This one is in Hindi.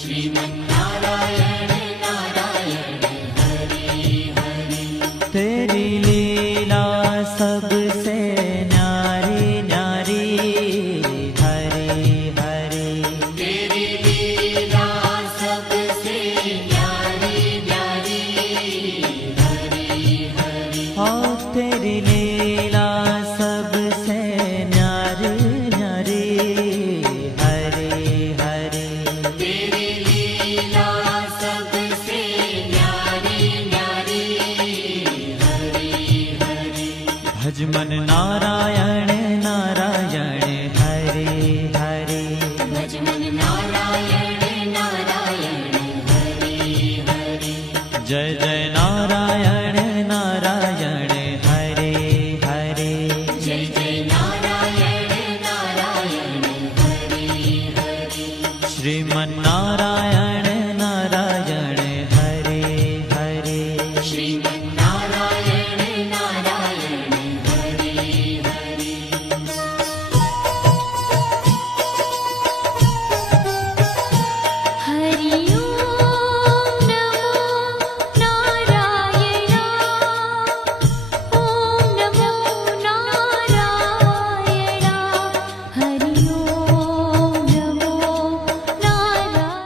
श्रीमन्नारायण नारायण हरि हरि। तेरी लीला सबसे न्यारी न्यारी हरि हरि। तेरी लीला सबसे न्यारी न्यारी हरि हरि। और तेरी लीला सबसे न्यारी न्यारी हरि हरि। तेरी लीला सबसे न्यारी न्यारी हरि हरि। भज मन नारायण नारायण हरि हरि। भज मन नारायण नारायण हरि हरि। जय जय नारायण नारायण हरि हरि। जय जय नारायण नारायण हरि हरि। श्रीमन्नारायण